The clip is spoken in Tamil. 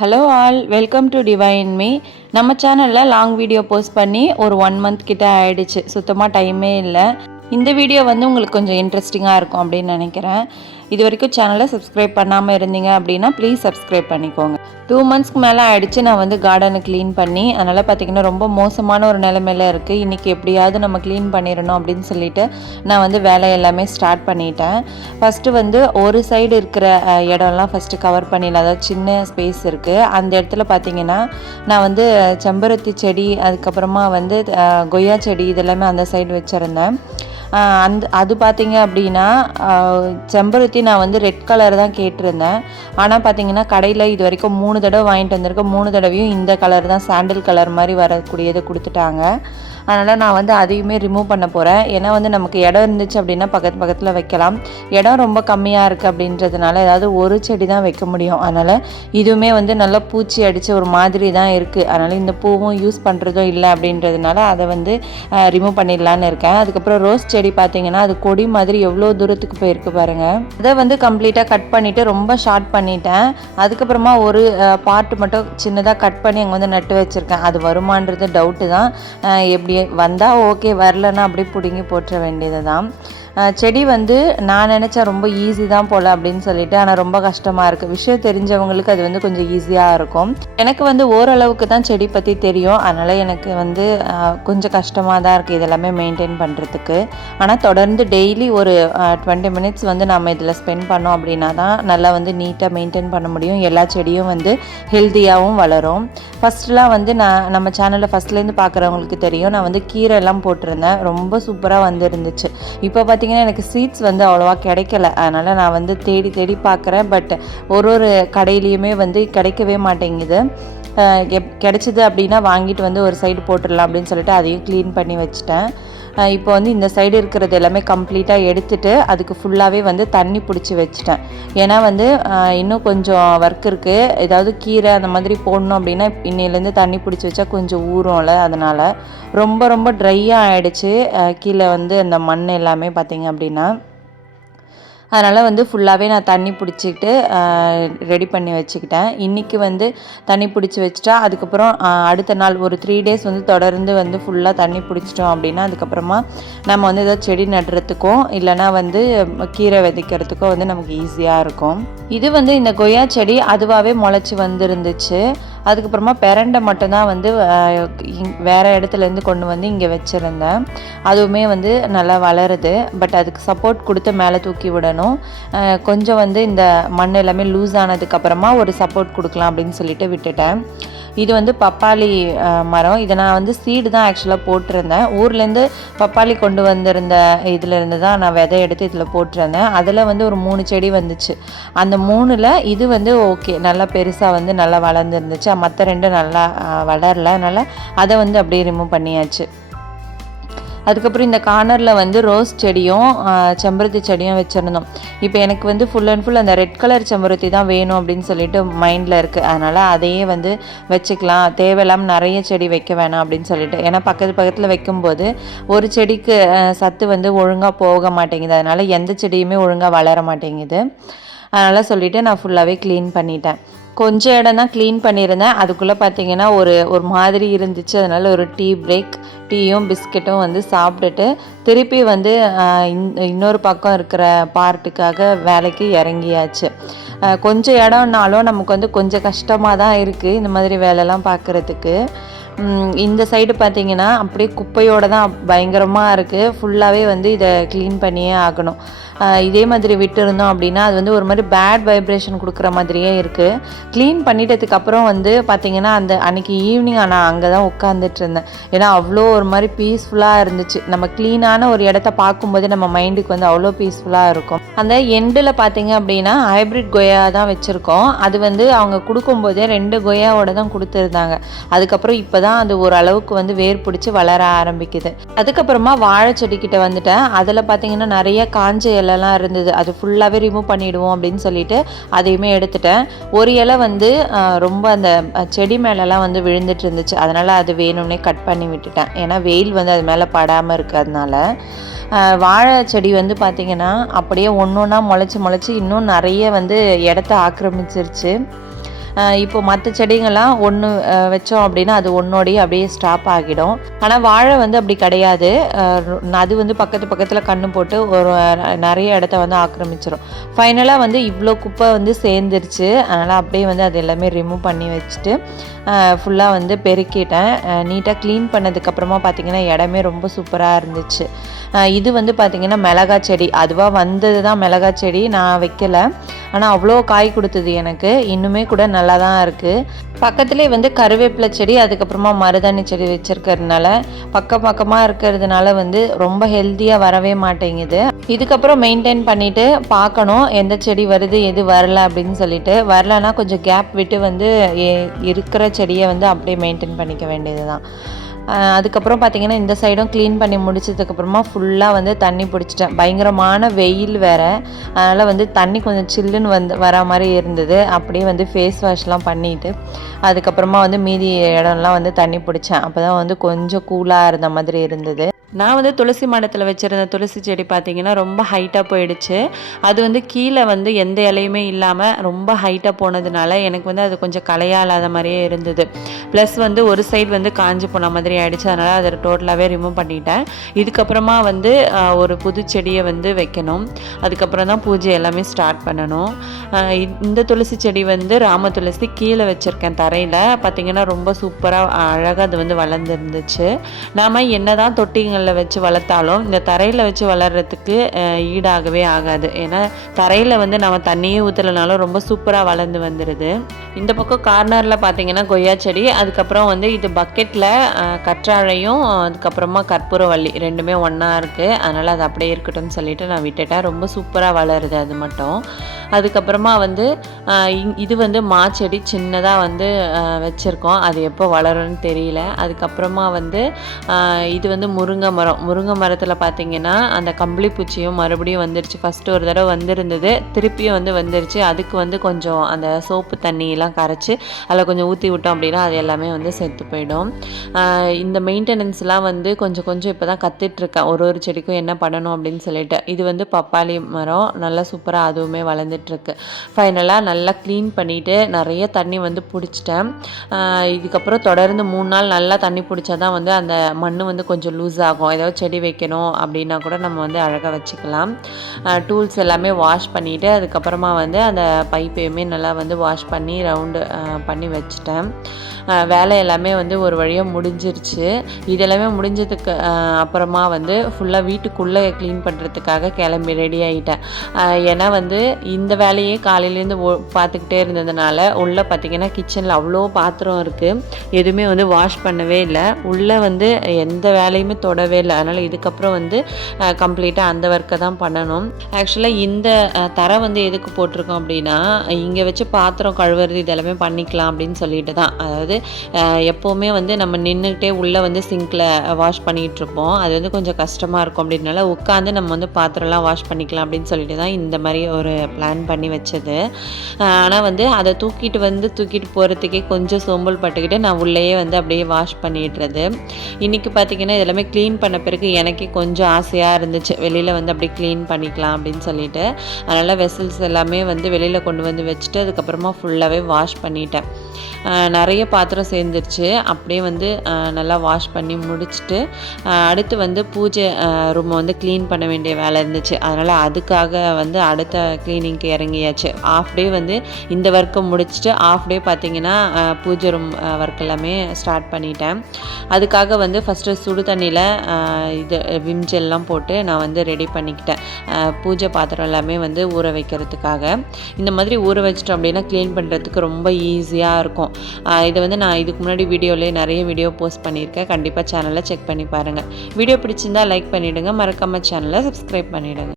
Hello all, welcome to divine me. நம்ம சேனலில் லாங் வீடியோ போஸ்ட் பண்ணி ஒரு 1 மந்த் கிட்ட ஆயிடுச்சு. சுத்தமாக டைமே இல்லை. இந்த வீடியோ வந்து உங்களுக்கு கொஞ்சம் இன்ட்ரெஸ்டிங்காக இருக்கும் அப்படின்னு நினைக்கிறேன். இது வரைக்கும் சேனலை சப்ஸ்கிரைப் பண்ணாமல் இருந்தீங்க அப்படின்னா ப்ளீஸ் சப்ஸ்கிரைப் பண்ணிக்கோங்க. 2 மந்த்ஸ்க்கு மேலே ஆகிடுச்சு நான் வந்து கார்டனை க்ளீன் பண்ணி. அதனால் பார்த்திங்கன்னா ரொம்ப மோசமான ஒரு நிலைமையில் இருக்குது. இன்றைக்கி எப்படியாவது நம்ம க்ளீன் பண்ணிடணும் அப்படின்னு சொல்லிட்டு நான் வந்து வேலை எல்லாமே ஸ்டார்ட் பண்ணிட்டேன். ஃபஸ்ட்டு வந்து ஒரு சைடு இருக்கிற இடம்லாம் ஃபஸ்ட்டு கவர் பண்ணிடலாம். அதாவது சின்ன ஸ்பேஸ் இருக்குது. அந்த இடத்துல பார்த்திங்கன்னா நான் வந்து செம்பருத்தி செடி, அதுக்கப்புறமா வந்து கொய்யா செடி இதெல்லாமே அந்த சைடு வச்சுருந்தேன். அது பார்த்திங்க அப்படின்னா செம்பருத்தி நான் வந்து ரெட் கலர் தான் கேட்டிருந்தேன். ஆனால் பார்த்திங்கன்னா கடையில் இது வரைக்கும் 3 தடவை வாங்கிட்டு வந்திருக்கேன். 3 தடவையும் இந்த கலர் தான், சாண்டில் கலர் மாதிரி வரக்கூடியதை கொடுத்துட்டாங்க. அதனால் நான் வந்து அதையுமே ரிமூவ் பண்ண போகிறேன். ஏன்னா வந்து நமக்கு இடம் இருந்துச்சு அப்படின்னா பக்கத்தில் வைக்கலாம். இடம் ரொம்ப கம்மியாக இருக்குது அப்படின்றதுனால ஏதாவது ஒரு செடி தான் வைக்க முடியும். அதனால் இதுவுமே வந்து நல்லா பூச்சி அடித்து ஒரு மாதிரி தான் இருக்குது. அதனால் இந்த பூவும் யூஸ் பண்ணுறதும் இல்லை அப்படின்றதுனால அதை வந்து ரிமூவ் பண்ணிடலான்னு இருக்கேன். அதுக்கப்புறம் ரோஸ் செடி பார்த்திங்கன்னா அது கொடி மாதிரி எவ்வளோ தூரத்துக்கு போயிருக்கு பாருங்கள். அதை வந்து கம்ப்ளீட்டாக கட் பண்ணிவிட்டு ரொம்ப ஷார்ட் பண்ணிட்டேன். அதுக்கப்புறமா ஒரு பார்ட் மட்டும் சின்னதாக கட் பண்ணி அங்கே வந்து நட்டு வச்சுருக்கேன். அது வருமானது டவுட்டு தான். எப்படி வந்தால் ஓகே, வரலன்னா அப்படியே பிடுங்கி போட்டுற வேண்டியது தான். செடி வந்து நான் நினச்சேன் ரொம்ப ஈஸி தான் போல் அப்படின்னு சொல்லிட்டு, ஆனால் ரொம்ப கஷ்டமாக இருக்குது. விஷயம் தெரிஞ்சவங்களுக்கு அது வந்து கொஞ்சம் ஈஸியாக இருக்கும். எனக்கு வந்து ஓரளவுக்கு தான் செடி பற்றி தெரியும். அதனால் எனக்கு வந்து கொஞ்சம் கஷ்டமாக தான் இருக்குது இதெல்லாமே மெயின்டைன் பண்ணுறதுக்கு. ஆனால் தொடர்ந்து டெய்லி ஒரு 20 மினிட்ஸ் வந்து நம்ம இதில் ஸ்பெண்ட் பண்ணோம் அப்படின்னா தான் நல்லா வந்து நீட்டாக மெயின்டைன் பண்ண முடியும். எல்லா செடியும் வந்து ஹெல்த்தியாகவும் வளரும். ஃபஸ்ட்லாம் வந்து நம்ம சேனலில் ஃபஸ்ட்லேருந்து பார்க்குறவங்களுக்கு தெரியும், நான் வந்து கீரை எல்லாம் போட்டிருந்தேன். ரொம்ப சூப்பராக வந்து இருந்துச்சு. இப்போ பார்த்திங்கன்னா எனக்கு சீட்ஸ் வந்து அவ்வளோவா கிடைக்கல. அதனால் நான் வந்து தேடி பார்க்குறேன். பட் ஒரு கடையிலையுமே வந்து கிடைக்கவே மாட்டேங்குது. கிடைச்சிது அப்படின்னா வாங்கிட்டு வந்து ஒரு சைடு போட்டுடலாம் அப்படின்னு சொல்லிட்டு அதையும் க்ளீன் பண்ணி வச்சுட்டேன். இப்போ வந்து இந்த சைடு இருக்கிறது எல்லாமே கம்ப்ளீட்டாக எடுத்துகிட்டு அதுக்கு ஃபுல்லாகவே வந்து தண்ணி பிடிச்சி வச்சுட்டேன். ஏன்னா வந்து இன்னும் கொஞ்சம் ஒர்க் இருக்குது. ஏதாவது கீரை அந்த மாதிரி போடணும் அப்படின்னா இன்னிலேருந்து தண்ணி பிடிச்சி வச்சா கொஞ்சம் ஊறும்ல. அதனால் ரொம்ப ட்ரையாக ஆகிடுச்சு கீழே வந்து அந்த மண் எல்லாமே பார்த்திங்க அப்படின்னா. அதனால் வந்து ஃபுல்லாகவே நான் தண்ணி பிடிச்சிக்கிட்டு ரெடி பண்ணி வச்சுக்கிட்டேன். இன்றைக்கி வந்து தண்ணி பிடிச்சி வச்சுட்டா அதுக்கப்புறம் அடுத்த நாள் ஒரு 3 டேஸ் வந்து தொடர்ந்து வந்து ஃபுல்லாக தண்ணி பிடிச்சிட்டோம் அப்படின்னா அதுக்கப்புறமா நம்ம வந்து ஏதாவது செடி நடுறதுக்கும் இல்லைனா வந்து கீரை விதைக்கிறதுக்கும் வந்து நமக்கு ஈஸியாக இருக்கும். இது வந்து இந்த கொய்யா செடி அதுவாகவே முளைச்சி வந்துருந்துச்சு. அதுக்கப்புறமா பெரண்டை மட்டும்தான் வந்து வேறு இடத்துலேருந்து கொண்டு வந்து இங்கே வச்சுருந்தேன். அதுவுமே வந்து நல்லா வளருது. பட் அதுக்கு சப்போர்ட் கொடுத்து மேலே தூக்கி விடணும். கொஞ்சம் வந்து இந்த மண் எல்லாமே லூஸ் ஆனதுக்கப்புறமா ஒரு சப்போர்ட் கொடுக்கலாம் அப்படின்னு சொல்லிட்டு விட்டுட்டேன். இது வந்து பப்பாளி மரம். இதை நான் வந்து சீடு தான் ஆக்சுவலாக போட்டிருந்தேன். ஊர்லேருந்து பப்பாளி கொண்டு வந்திருந்த இதிலேருந்து தான் நான் விதை எடுத்து இதில் போட்டிருந்தேன். அதில் வந்து ஒரு 3 செடி வந்துச்சு. அந்த 3ல் இது வந்து ஓகே, நல்லா பெருசாக வந்து நல்லா வளர்ந்துருந்துச்சு. மற்ற 2 நல்லா வளரல. அதனால் அதை வந்து அப்படியே ரிமூவ் பண்ணியாச்சு. அதுக்கப்புறம் இந்த கார்னரில் வந்து ரோஸ் செடியும் செம்பருத்தி செடியும் வச்சுருந்தோம். இப்போ எனக்கு வந்து ஃபுல் அண்ட் ஃபுல் அந்த ரெட் கலர் செம்பருத்தி தான் வேணும் அப்படின்னு சொல்லிட்டு மைண்டில் இருக்குது. அதனால் அதையே வந்து வச்சுக்கலாம், தேவையில்லாமல் நிறைய செடி வைக்க வேணாம் அப்படின்னு சொல்லிட்டு. ஏன்னா பக்கத்தில் வைக்கும்போது ஒரு செடிக்கு சத்து வந்து ஒழுங்காக போக மாட்டேங்குது. அதனால் எந்த செடியுமே ஒழுங்காக வளர மாட்டேங்குது. அதனால் சொல்லிவிட்டு நான் ஃபுல்லாகவே க்ளீன் பண்ணிட்டேன். கொஞ்சம் இடம் தான் க்ளீன் பண்ணியிருந்தேன். அதுக்குள்ளே பார்த்திங்கன்னா ஒரு மாதிரி இருந்துச்சு. அதனால் ஒரு டீ பிரேக், டீயும் பிஸ்கெட்டும் வந்து சாப்பிட்டுட்டு திருப்பி வந்து இன்னொரு பக்கம் இருக்கிற பார்ட்டுக்காக வேலைக்கு இறங்கியாச்சு. கொஞ்சம் இடம்னாலும் நமக்கு வந்து கொஞ்சம் கஷ்டமாக தான் இருக்குது இந்த மாதிரி வேலைலாம் பார்க்குறதுக்கு. இந்த சைடு பார்த்திங்கன்னா அப்படியே குப்பையோடு தான் பயங்கரமாக இருக்குது. ஃபுல்லாகவே வந்து இதை க்ளீன் பண்ணியே ஆகணும். இதே மாதிரி விட்டுருந்தோம் அப்படின்னா அது வந்து ஒரு மாதிரி பேட் வைப்ரேஷன் கொடுக்குற மாதிரியே இருக்குது. க்ளீன் பண்ணிட்டதுக்கப்புறம் வந்து பார்த்திங்கன்னா அன்றைக்கி ஈவினிங் நான் அங்கே தான் உட்காந்துட்டு இருந்தேன். ஏன்னா அவ்வளோ ஒரு மாதிரி பீஸ்ஃபுல்லாக இருந்துச்சு. நம்ம க்ளீனான ஒரு இடத்த பார்க்கும்போது நம்ம மைண்டுக்கு வந்து அவ்வளோ பீஸ்ஃபுல்லாக இருக்கும். அந்த எண்டில் பார்த்திங்க அப்படின்னா ஹைப்ரிட் கொய்யா தான் வச்சுருக்கோம். அது வந்து அவங்க கொடுக்கும்போதே 2 கொய்யாவோட தான் கொடுத்துருந்தாங்க. அதுக்கப்புறம் இப்போ தான் அது ஓரளவுக்கு வந்து வேர் பிடிச்சி வளர ஆரம்பிக்குது. அதுக்கப்புறமா வாழை செடிக்கிட்ட வந்துட்டேன். அதில் பார்த்திங்கன்னா நிறைய காஞ்ச இலைலாம் இருந்தது. அது ஃபுல்லாகவே ரிமூவ் பண்ணிவிடுவோம் அப்படின்னு சொல்லிட்டு அதையுமே எடுத்துட்டேன். ஒரு இலை வந்து ரொம்ப அந்த செடி மேலெலாம் வந்து விழுந்துட்டு இருந்துச்சு. அதனால் அது வேணும்னே கட் பண்ணி விட்டுட்டேன். ஏன்னா வெயில் வந்து அது மேலே படாமல் இருக்கிறதுனால. வாழை செடி வந்து பார்த்திங்கன்னா அப்படியே ஒன்று ஒன்றா முளைச்சி இன்னும் நிறைய வந்து இடத்த ஆக்கிரமிச்சிருச்சு. இப்போ மற்ற செடிங்கள்லாம் ஒன்று வச்சோம் அப்படின்னா அது ஒன்றோடையே அப்படியே ஸ்டாப் ஆகிடும். ஆனால் வாழை வந்து அப்படி கிடையாது. அது வந்து பக்கத்தில் கன்று போட்டு ஒரு நிறைய இடத்த வந்து ஆக்கிரமிச்சிடும். ஃபைனலாக வந்து இவ்வளோ குப்பை வந்து சேர்ந்துருச்சு. அதனால் அப்படியே வந்து அது எல்லாமே ரிமூவ் பண்ணி வச்சுட்டு ஃபுல்லாக வந்து பெருக்கிட்டேன். நீட்டாக க்ளீன் பண்ணதுக்கப்புறமா பார்த்திங்கன்னா இடமே ரொம்ப சூப்பராக இருந்துச்சு. இது வந்து பார்த்திங்கன்னா மிளகா செடி, அதுவாக வந்தது தான் மிளகா செடி, நான் வைக்கலை. ஆனால் அவ்வளோ காய் கொடுத்தது எனக்கு, இன்னுமே கூட நல்லா தான் இருக்குது. பக்கத்துலேயே வந்து கருவேப்பிலை செடி, அதுக்கப்புறமா மருதாணி செடி வச்சுருக்கிறதுனால பக்கமாக இருக்கிறதுனால வந்து ரொம்ப ஹெல்த்தியாக வரவே மாட்டேங்குது. இதுக்கப்புறம் மெயின்டைன் பண்ணிவிட்டு பார்க்கணும் எந்த செடி வருது எது வரல அப்படின்னு சொல்லிட்டு. வரலன்னா கொஞ்சம் கேப் விட்டு வந்து இருக்கிற செடியை வந்து அப்படியே மெயின்டைன் பண்ணிக்க வேண்டியது தான். அதுக்கப்புறம் பார்த்திங்கன்னா இந்த சைடும் க்ளீன் பண்ணி முடிச்சதுக்கப்புறமா ஃபுல்லாக வந்து தண்ணி பிடிச்சிட்டேன். பயங்கரமான வெயில் வேறு, அதனால் வந்து தண்ணி கொஞ்சம் சில்லுன்னு வர மாதிரி இருந்தது. அப்படியே வந்து ஃபேஸ் வாஷ்லாம் பண்ணிவிட்டு அதுக்கப்புறமா வந்து மீதி இடம்லாம் வந்து தண்ணி பிடிச்சேன். அப்போ தான் வந்து கொஞ்சம் கூலாக இருந்த மாதிரி இருந்தது. நான் வந்து துளசி மாடத்தில் வச்சுருந்த துளசி செடி பார்த்திங்கன்னா ரொம்ப ஹைட்டாக போயிடுச்சு. அது வந்து கீழே வந்து எந்த இலையுமே இல்லாமல் ரொம்ப ஹைட்டாக போனதுனால எனக்கு வந்து அது கொஞ்சம் களையாக இல்லாத மாதிரியே இருந்தது. ப்ளஸ் வந்து ஒரு சைடு வந்து காஞ்சி போன மாதிரி ஆகிடுச்சு. அதனால் அதை டோட்டலாகவே ரிமூவ் பண்ணிட்டேன். இதுக்கப்புறமா வந்து ஒரு புது செடியை வந்து வைக்கணும். அதுக்கப்புறம் தான் பூஜை எல்லாமே ஸ்டார்ட் பண்ணணும். இந்த துளசி செடி வந்து ராம துளசி கீழே வச்சுருக்கேன் தரையில். பார்த்திங்கன்னா ரொம்ப சூப்பராக அழகாக அது வந்து வளர்ந்துருந்துச்சு. நாம் என்ன தான் தொட்டிங்க வச்சு வளர்த்தாலும் இந்த தரையில் வச்சு வளர்கிறதுக்கு ஈடாகவே ஆகாது. ஏன்னா தரையில் வந்து நம்ம தண்ணியே ஊற்றலைனாலும் ரொம்ப சூப்பராக வளர்ந்து வந்துடுது. இந்த பக்கம் கார்னரில் பார்த்தீங்கன்னா கொய்யா செடி, அதுக்கப்புறம் வந்து இது பக்கெட்டில் கற்றாழையும் அதுக்கப்புறமா கற்பூரவள்ளி ரெண்டுமே ஒன்றா இருக்குது. அதனால் அது அப்படியே இருக்கட்டும்னு சொல்லிட்டு நான் விட்டுட்டேன். ரொம்ப சூப்பராக வளருது அது மட்டும். அதுக்கப்புறமா வந்து இது வந்து மாச்செடி சின்னதாக வந்து வச்சுருக்கோம். அது எப்போ வளரும்னு தெரியல. அதுக்கப்புறமா வந்து இது வந்து முருங்கை மரத்தில் பார்த்திங்கன்னா அந்த கம்பளி பூச்சியும் மறுபடியும் வந்துருச்சு. ஃபஸ்ட்டு ஒரு தடவை வந்திருந்தது, திருப்பியும் வந்து வந்துருச்சு. அதுக்கு வந்து கொஞ்சம் அந்த சோப்பு தண்ணியெல்லாம் கரைச்சி அதில் கொஞ்சம் ஊற்றி விட்டோம் அப்படின்னா அது எல்லாமே வந்து செத்து போயிடும். இந்த மெயின்டெனன்ஸ்லாம் வந்து கொஞ்சம் இப்போ தான் கற்றுட்ருக்கேன், ஒரு செடிக்கும் என்ன பண்ணணும் அப்படின்னு சொல்லிட்டு. இது வந்து பப்பாளி மரம் நல்லா சூப்பராக அதுவுமே வளர்ந்துட்டுருக்கு. ஃபைனலாக நல்லா க்ளீன் பண்ணிவிட்டு நிறைய தண்ணி வந்து பிடிச்சிட்டேன். இதுக்கப்புறம் தொடர்ந்து 3 நாள் நல்லா தண்ணி பிடிச்சா தான் வந்து அந்த மண் வந்து கொஞ்சம் லூஸ் ஆகும். ஏதாவது செடி வைக்கணும் அப்படின்னா கூட நம்ம வந்து அழகாக வச்சுக்கலாம். டூல்ஸ் எல்லாமே வாஷ் பண்ணிவிட்டு அதுக்கப்புறமா வந்து அந்த பைப்பையுமே நல்லா வந்து வாஷ் பண்ணி ரவுண்டு பண்ணி வச்சுட்டேன். வேலை எல்லாமே வந்து ஒரு வழியாக முடிஞ்சிருச்சு. இதெல்லாமே முடிஞ்சதுக்கு அப்புறமா வந்து ஃபுல்லாக வீட்டுக்குள்ளே க்ளீன் பண்ணுறதுக்காக கிளம்பி ரெடி ஆகிட்டேன். ஏன்னா வந்து இந்த வேலையே காலையிலேருந்து பார்த்துக்கிட்டே இருந்ததுனால உள்ளே பார்த்திங்கன்னா கிச்சனில் அவ்வளோ பாத்திரம் இருக்குது. எதுவுமே வந்து வாஷ் பண்ணவே இல்லை. உள்ளே வந்து எந்த வேலையுமே தொடவே இல்லை. அதனால் இதுக்கப்புறம் வந்து கம்ப்ளீட்டாக அந்த ஒர்க்கை தான் பண்ணணும். ஆக்சுவலாக இந்த தரை வந்து எதுக்கு போட்டிருக்கோம் அப்படின்னா இங்கே வச்சு பாத்திரம் கழுவுறது இதெல்லாமே பண்ணிக்கலாம் அப்படின்னு சொல்லிட்டு தான். அதாவது எப்போவுமே வந்து நம்ம நின்றுக்கிட்டே உள்ளே வந்து சிங்கில் வாஷ் பண்ணிகிட்ருப்போம். அது வந்து கொஞ்சம் கஷ்டமாக இருக்கும். அப்படின்னால உட்காந்து நம்ம வந்து பாத்திரம்லாம் வாஷ் பண்ணிக்கலாம் அப்படின்னு சொல்லிட்டு தான் இந்த மாதிரி ஒரு பிளான் பண்ணி வச்சது. ஆனால் வந்து அதை தூக்கிட்டு போகிறதுக்கே கொஞ்சம் சோம்பல் பட்டுக்கிட்டு நான் உள்ளேயே வந்து அப்படியே வாஷ் பண்ணிடுறது. இன்றைக்கி பார்த்திங்கன்னா இதெல்லாமே க்ளீன் பண்ண பிறகு எனக்கே கொஞ்சம் ஆசையாக இருந்துச்சு, வெளியில் வந்து அப்படியே க்ளீன் பண்ணிக்கலாம் அப்படின்னு சொல்லிட்டு. அதனால் வெசல்ஸ் எல்லாமே வந்து வெளியில் கொண்டு வந்து வச்சுட்டு அதுக்கப்புறமா ஃபுல்லாகவே வாஷ் பண்ணிட்டேன். நிறைய பாத்திரம் சேர்ந்துருச்சு. அப்படியே வந்து நல்லா வாஷ் பண்ணி முடிச்சுட்டு அடுத்து வந்து பூஜை ரூமை வந்து க்ளீன் பண்ண வேண்டிய வேலை இருந்துச்சு. அதனால் அதுக்காக வந்து அடுத்த க்ளீனிங்க்கு இறங்கியாச்சு. ஆஃப் டே வந்து இந்த ஒர்க்கை முடிச்சுட்டு ஆஃப் டே பார்த்திங்கன்னா பூஜை ரூம் ஒர்க் எல்லாமே ஸ்டார்ட் பண்ணிட்டேன். அதுக்காக வந்து ஃபஸ்ட்டு சுடு தண்ணியில் இது விம் ஜெல்லாம் போட்டு நான் வந்து ரெடி பண்ணிக்கிட்டேன். பூஜை பாத்திரம் எல்லாமே வந்து ஊற வைக்கிறதுக்காக. இந்த மாதிரி ஊற வச்சிட்டோம் அப்படின்னா க்ளீன் பண்ணுறதுக்கு ரொம்ப ஈஸியாக இருக்கும். இதை வந்து நான் இதுக்கு முன்னாடி வீடியோலேயே நிறைய வீடியோ போஸ்ட் பண்ணியிருக்கேன். கண்டிப்பாக சேனலை செக் பண்ணி பாருங்கள். வீடியோ பிடிச்சிருந்தால் லைக் பண்ணிவிடுங்க, மறக்காமல் சேனலை சப்ஸ்கிரைப் பண்ணிவிடுங்க.